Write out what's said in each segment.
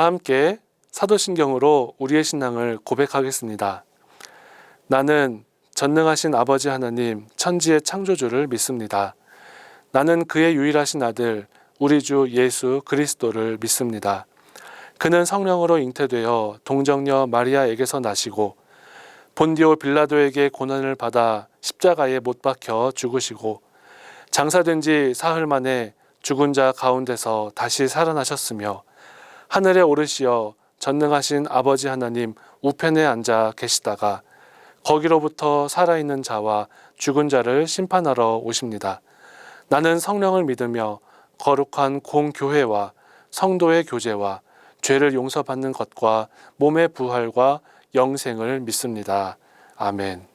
다 함께 사도신경으로 우리의 신앙을 고백하겠습니다. 나는 전능하신 아버지 하나님 천지의 창조주를 믿습니다. 나는 그의 유일하신 아들 우리 주 예수 그리스도를 믿습니다. 그는 성령으로 잉태되어 동정녀 마리아에게서 나시고 본디오 빌라도에게 고난을 받아 십자가에 못 박혀 죽으시고 장사된 지 사흘 만에 죽은 자 가운데서 다시 살아나셨으며 하늘에 오르시어 전능하신 아버지 하나님 우편에 앉아 계시다가 거기로부터 살아있는 자와 죽은 자를 심판하러 오십니다. 나는 성령을 믿으며 거룩한 공교회와 성도의 교제와 죄를 용서받는 것과 몸의 부활과 영생을 믿습니다. 아멘.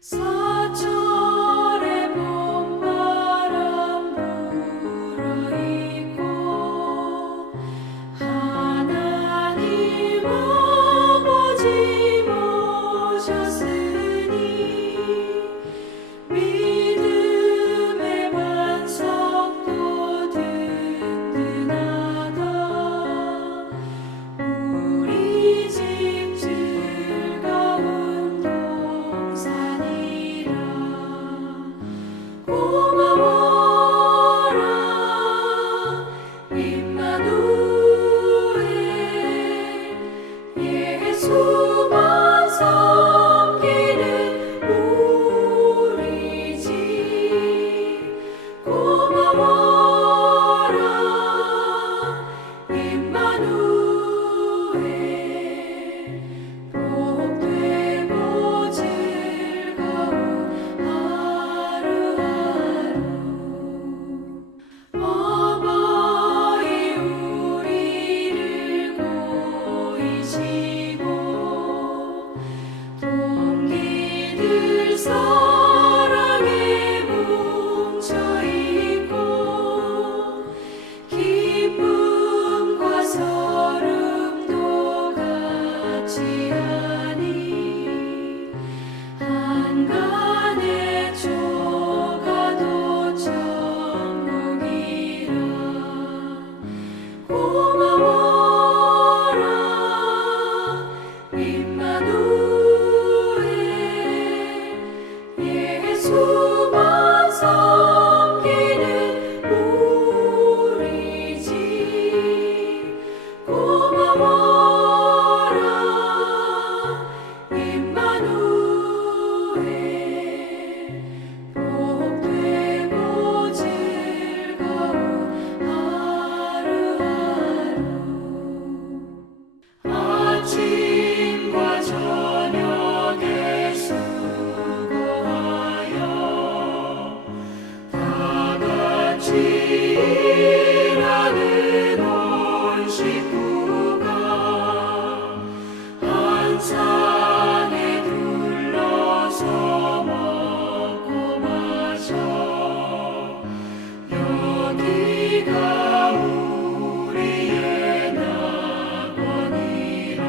사철의 봄바람 불어있고 하나님 아버지 모셨으니 믿음의 반석도 든든하다. 우리 집 즐거운 동산이라. 고마워라 임마누엘. 예수만 섬기는 우리 집. 고마워라 임마누엘. 복되고 즐거운 하루하루. 어버이 우리를 보이시고 동기들 사랑에 뭉쳐있고 기쁨과 서름도 같이 하니 한간의 조가도 천국이라. 고마워라 임마누엘. 예수만 섬기는 우리 집. 고마워라 임마누엘. 복되고 즐거운 하루하루. 아침과 저녁에 수고하여 다 같이 일하는 온 식구가 한 상에 둘러서 먹고 마셔. 여기가 우리의 낙원이라.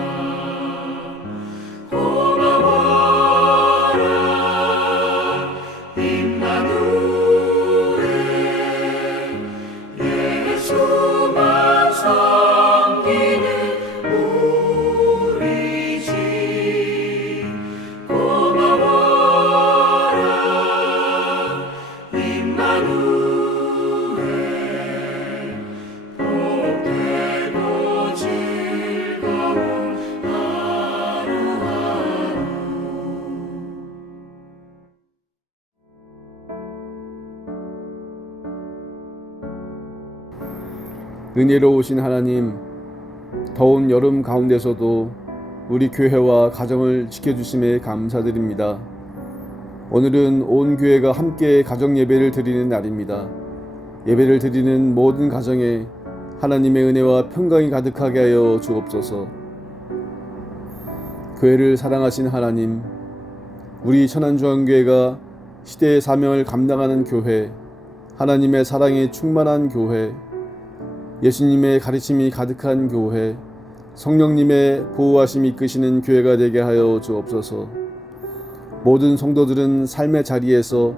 고마워라 임마누엘. 예수만 섬기는 우리 집. 고마워라 임마누엘. 복되고 즐거운 하루하루. 은혜로우신 하나님, 더운 여름 가운데서도 우리 교회와 가정을 지켜주심에 감사드립니다. 오늘은 온 교회가 함께 가정 예배를 드리는 날입니다. 예배를 드리는 모든 가정에 하나님의 은혜와 평강이 가득하게 하여 주옵소서. 교회를 사랑하신 하나님, 우리 천안중앙교회가 시대의 사명을 감당하는 교회, 하나님의 사랑이 충만한 교회, 예수님의 가르침이 가득한 교회, 성령님의 보호하심이 이끄시는 교회가 되게 하여 주옵소서. 모든 성도들은 삶의 자리에서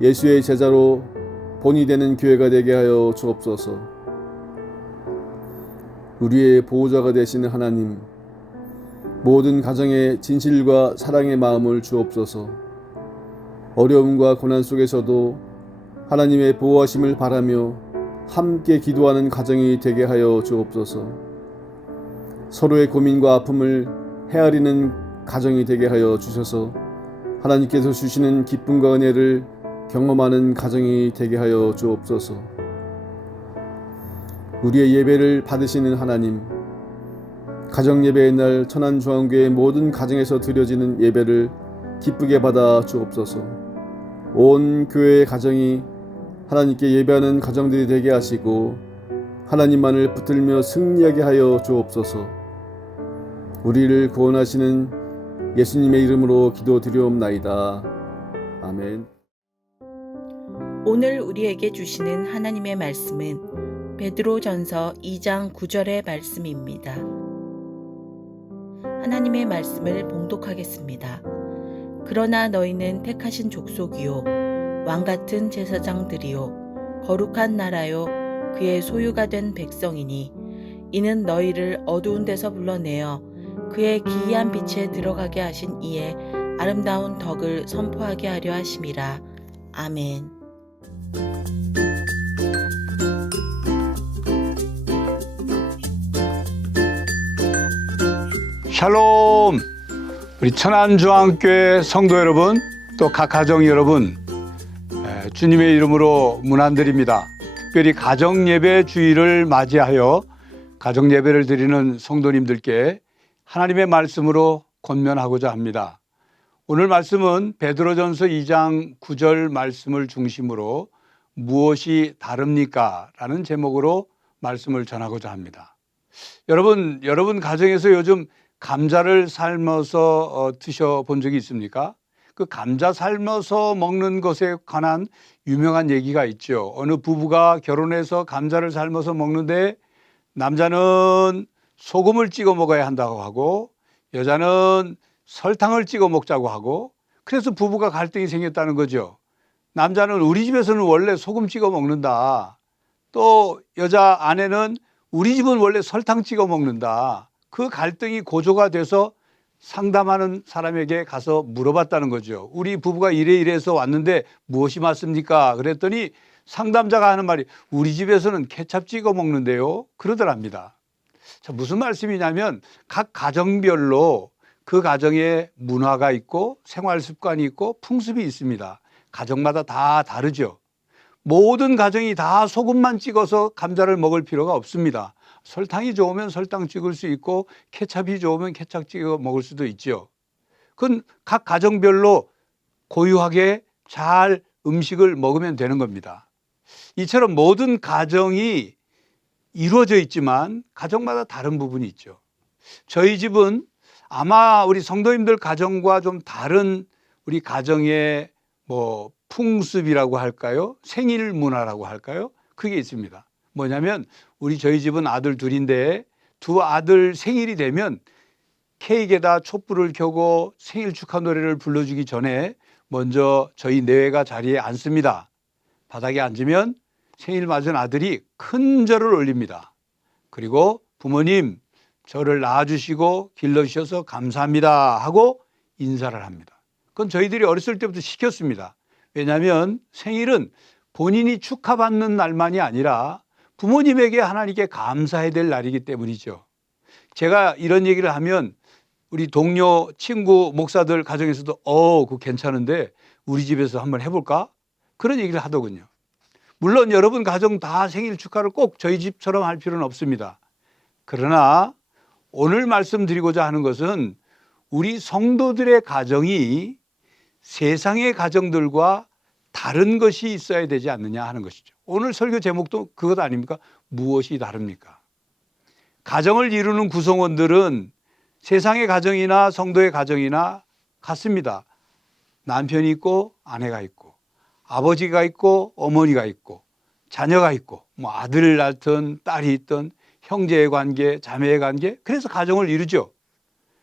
예수의 제자로 본이 되는 교회가 되게 하여 주옵소서. 우리의 보호자가 되시는 하나님, 모든 가정에 진실과 사랑의 마음을 주옵소서. 어려움과 고난 속에서도 하나님의 보호하심을 바라며 함께 기도하는 가정이 되게 하여 주옵소서. 서로의 고민과 아픔을 헤아리는 가정이 되게 하여 주셔서 하나님께서 주시는 기쁨과 은혜를 경험하는 가정이 되게 하여 주옵소서. 우리의 예배를 받으시는 하나님, 가정 예배의 날 천안중앙교회 모든 가정에서 드려지는 예배를 기쁘게 받아 주옵소서. 온 교회의 가정이 하나님께 예배하는 가정들이 되게 하시고 하나님만을 붙들며 승리하게 하여 주옵소서. 우리를 구원하시는 예수님의 이름으로 기도드리옵나이다. 아멘. 오늘 우리에게 주시는 하나님의 말씀은 베드로전서 2장 9절의 말씀입니다. 하나님의 말씀을 봉독하겠습니다. 그러나 너희는 택하신 족속이요 왕같은 제사장들이요 거룩한 나라요 그의 소유가 된 백성이니 이는 너희를 어두운 데서 불러내어 그의 기이한 빛에 들어가게 하신 이의 아름다운 덕을 선포하게 하려 하심이라. 아멘. 샬롬! 우리 천안중앙교회 성도 여러분, 또 각 가정 여러분, 주님의 이름으로 문안드립니다. 특별히 가정예배 주일을 맞이하여 가정예배를 드리는 성도님들께 하나님의 말씀으로 권면하고자 합니다. 오늘 말씀은 베드로전서 2장 9절 말씀을 중심으로 무엇이 다릅니까? 라는 제목으로 말씀을 전하고자 합니다. 여러분 가정에서 요즘 감자를 삶아서 드셔본 적이 있습니까? 그 감자 삶아서 먹는 것에 관한 유명한 얘기가 있죠. 어느 부부가 결혼해서 감자를 삶아서 먹는데 남자는 소금을 찍어 먹어야 한다고 하고 여자는 설탕을 찍어 먹자고 하고 그래서 부부가 갈등이 생겼다는 거죠. 남자는 우리 집에서는 원래 소금 찍어 먹는다. 또 여자 아내는 우리 집은 원래 설탕 찍어 먹는다. 그 갈등이 고조가 돼서 상담하는 사람에게 가서 물어봤다는 거죠. 우리 부부가 이래서 왔는데 무엇이 맞습니까? 그랬더니 상담자가 하는 말이 우리 집에서는 케찹 찍어 먹는데요. 그러더랍니다. 자, 무슨 말씀이냐면 각 가정별로 그 가정에 문화가 있고 생활 습관이 있고 풍습이 있습니다. 가정마다 다 다르죠. 모든 가정이 다 소금만 찍어서 감자를 먹을 필요가 없습니다. 설탕이 좋으면 설탕 찍을 수 있고 케찹이 좋으면 케찹 찍어 먹을 수도 있죠. 그건 각 가정별로 고유하게 잘 음식을 먹으면 되는 겁니다. 이처럼 모든 가정이 이루어져 있지만 가정마다 다른 부분이 있죠. 저희 집은 아마 우리 성도님들 가정과 좀 다른 우리 가정의 풍습이라고 할까요? 생일 문화라고 할까요? 그게 있습니다. 뭐냐면 저희 집은 아들 둘인데 두 아들 생일이 되면 케이크에다 촛불을 켜고 생일 축하 노래를 불러주기 전에 먼저 저희 내외가 자리에 앉습니다. 바닥에 앉으면 생일 맞은 아들이 큰 절을 올립니다. 그리고 부모님 저를 낳아주시고 길러주셔서 감사합니다 하고 인사를 합니다. 그건 저희들이 어렸을 때부터 시켰습니다. 왜냐하면 생일은 본인이 축하받는 날만이 아니라 부모님에게 하나님께 감사해야 될 날이기 때문이죠. 제가 이런 얘기를 하면 우리 동료, 친구, 목사들 가정에서도 그거 괜찮은데 우리 집에서 한번 해볼까? 그런 얘기를 하더군요. 물론 여러분 가정 다 생일 축하를 꼭 저희 집처럼 할 필요는 없습니다. 그러나 오늘 말씀드리고자 하는 것은 우리 성도들의 가정이 세상의 가정들과 다른 것이 있어야 되지 않느냐 하는 것이죠. 오늘 설교 제목도 그것 아닙니까? 무엇이 다릅니까? 가정을 이루는 구성원들은 세상의 가정이나 성도의 가정이나 같습니다. 남편이 있고 아내가 있고 아버지가 있고 어머니가 있고 자녀가 있고 뭐 아들 낳든 딸이 있든 형제의 관계, 자매의 관계, 그래서 가정을 이루죠.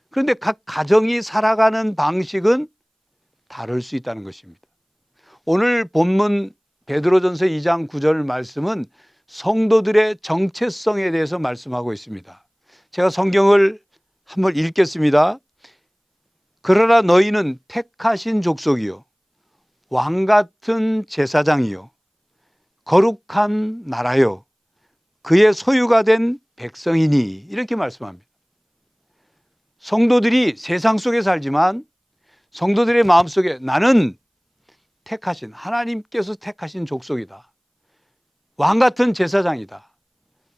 그런데 각 가정이 살아가는 방식은 다를 수 있다는 것입니다. 오늘 본문 베드로전서 2장 9절 말씀은 성도들의 정체성에 대해서 말씀하고 있습니다. 제가 성경을 한번 읽겠습니다. 그러나 너희는 택하신 족속이요 왕 같은 제사장이요 거룩한 나라요 그의 소유가 된 백성이니 이렇게 말씀합니다. 성도들이 세상 속에 살지만 성도들의 마음속에 나는 택하신 하나님께서 택하신 족속이다. 왕 같은 제사장이다.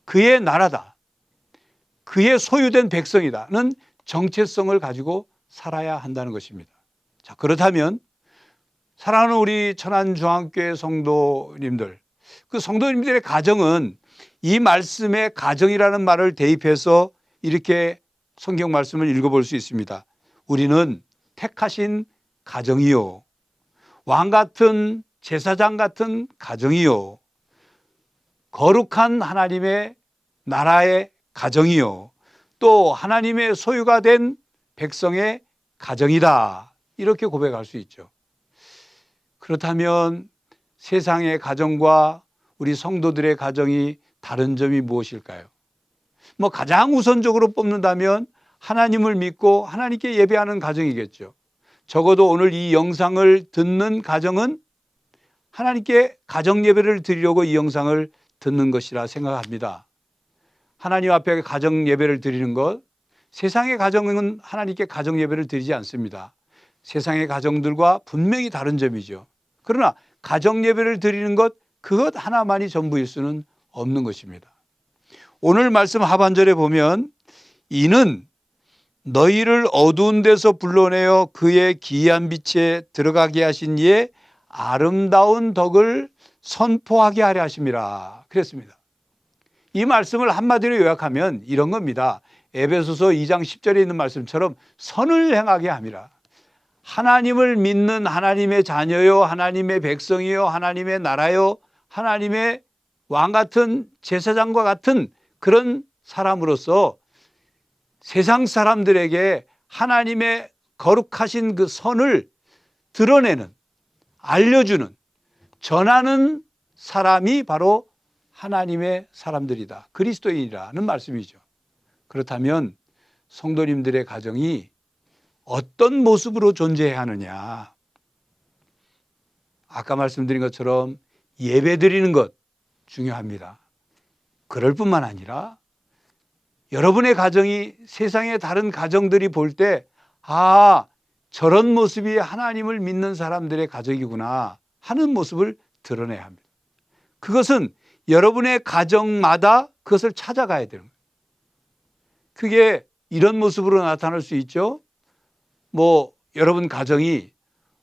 그의 나라다. 그의 소유된 백성이다는 정체성을 가지고 살아야 한다는 것입니다. 자, 그렇다면 사랑하는 우리 천안중앙교회 성도님들, 그 성도님들의 가정은 이 말씀에 가정이라는 말을 대입해서 이렇게 성경 말씀을 읽어볼 수 있습니다. 우리는 택하신 가정이요 왕 같은 제사장 같은 가정이요 거룩한 하나님의 나라의 가정이요 또 하나님의 소유가 된 백성의 가정이다. 이렇게 고백할 수 있죠. 그렇다면 세상의 가정과 우리 성도들의 가정이 다른 점이 무엇일까요? 뭐 가장 우선적으로 뽑는다면 하나님을 믿고 하나님께 예배하는 가정이겠죠. 적어도 오늘 이 영상을 듣는 가정은 하나님께 가정 예배를 드리려고 이 영상을 듣는 것이라 생각합니다. 하나님 앞에 가정 예배를 드리는 것, 세상의 가정은 하나님께 가정 예배를 드리지 않습니다. 세상의 가정들과 분명히 다른 점이죠. 그러나 가정 예배를 드리는 것, 그것 하나만이 전부일 수는 없는 것입니다. 오늘 말씀 하반절에 보면 이는 너희를 어두운 데서 불러내어 그의 기이한 빛에 들어가게 하신 이의 아름다운 덕을 선포하게 하려 하심이라 그랬습니다. 이 말씀을 한마디로 요약하면 이런 겁니다. 에베소서 2장 10절에 있는 말씀처럼 선을 행하게 함이라. 하나님을 믿는 하나님의 자녀요 하나님의 백성이요 하나님의 나라요 하나님의 왕 같은 제사장과 같은 그런 사람으로서 세상 사람들에게 하나님의 거룩하신 그 선을 드러내는, 알려주는, 전하는 사람이 바로 하나님의 사람들이다. 그리스도인이라는 말씀이죠. 그렇다면 성도님들의 가정이 어떤 모습으로 존재해야 하느냐. 아까 말씀드린 것처럼 예배 드리는 것 중요합니다. 그럴 뿐만 아니라 여러분의 가정이 세상의 다른 가정들이 볼 때 저런 모습이 하나님을 믿는 사람들의 가정이구나 하는 모습을 드러내야 합니다. 그것은 여러분의 가정마다 그것을 찾아가야 되는 거예요. 그게 이런 모습으로 나타날 수 있죠. 여러분 가정이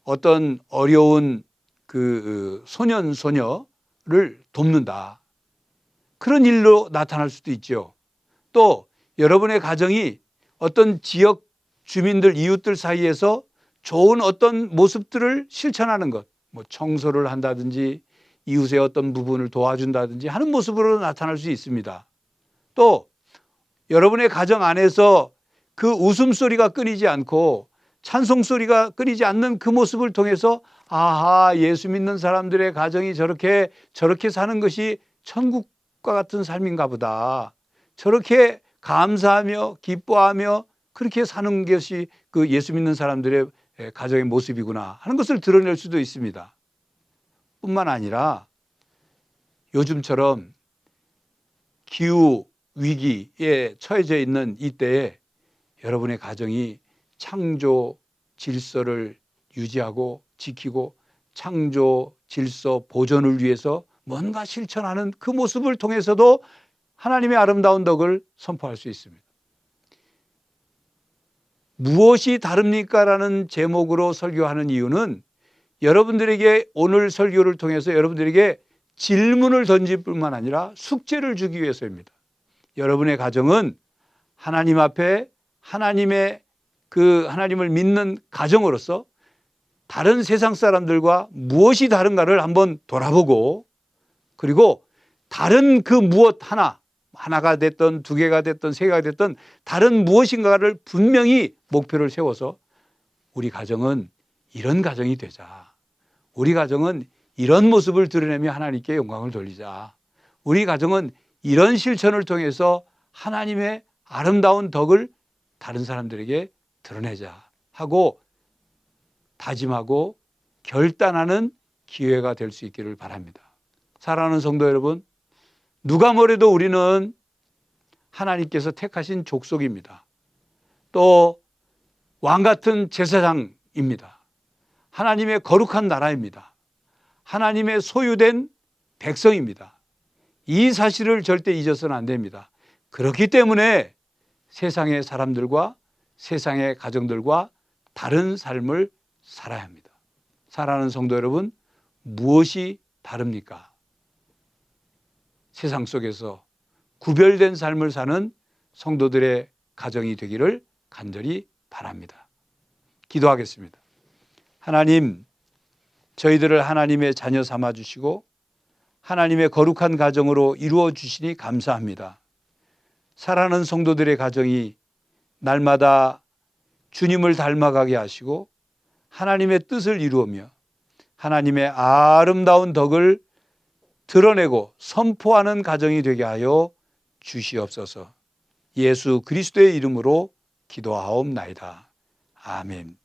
어떤 어려운 그 소년, 소녀를 돕는다. 그런 일로 나타날 수도 있죠. 또 여러분의 가정이 어떤 지역 주민들, 이웃들 사이에서 좋은 어떤 모습들을 실천하는 것, 청소를 한다든지 이웃의 어떤 부분을 도와준다든지 하는 모습으로 나타날 수 있습니다. 또 여러분의 가정 안에서 그 웃음소리가 끊이지 않고 찬송소리가 끊이지 않는 그 모습을 통해서 예수 믿는 사람들의 가정이 저렇게 사는 것이 천국과 같은 삶인가 보다. 저렇게 감사하며 기뻐하며 그렇게 사는 것이 그 예수 믿는 사람들의 가정의 모습이구나 하는 것을 드러낼 수도 있습니다. 뿐만 아니라 요즘처럼 기후 위기에 처해져 있는 이때에 여러분의 가정이 창조 질서를 유지하고 지키고 창조 질서 보존을 위해서 뭔가 실천하는 그 모습을 통해서도 하나님의 아름다운 덕을 선포할 수 있습니다. 무엇이 다릅니까? 라는 제목으로 설교하는 이유는 여러분들에게 오늘 설교를 통해서 여러분들에게 질문을 던질 뿐만 아니라 숙제를 주기 위해서입니다. 여러분의 가정은 하나님 앞에 하나님의 하나님을 믿는 가정으로서 다른 세상 사람들과 무엇이 다른가를 한번 돌아보고 그리고 다른 그 무엇 하나가 됐든 두 개가 됐든 세 개가 됐든 다른 무엇인가를 분명히 목표를 세워서 우리 가정은 이런 가정이 되자. 우리 가정은 이런 모습을 드러내며 하나님께 영광을 돌리자. 우리 가정은 이런 실천을 통해서 하나님의 아름다운 덕을 다른 사람들에게 드러내자 하고 다짐하고 결단하는 기회가 될 수 있기를 바랍니다. 사랑하는 성도 여러분, 누가 뭐래도 우리는 하나님께서 택하신 족속입니다. 또 왕같은 제사장입니다. 하나님의 거룩한 나라입니다. 하나님의 소유된 백성입니다. 이 사실을 절대 잊어서는 안 됩니다. 그렇기 때문에 세상의 사람들과 세상의 가정들과 다른 삶을 살아야 합니다. 사랑하는 성도 여러분, 무엇이 다릅니까? 세상 속에서 구별된 삶을 사는 성도들의 가정이 되기를 간절히 바랍니다. 기도하겠습니다. 하나님, 저희들을 하나님의 자녀 삼아 주시고 하나님의 거룩한 가정으로 이루어 주시니 감사합니다. 사랑하는 성도들의 가정이 날마다 주님을 닮아가게 하시고 하나님의 뜻을 이루며 하나님의 아름다운 덕을 드러내고 선포하는 가정이 되게 하여 주시옵소서. 예수 그리스도의 이름으로 기도하옵나이다. 아멘.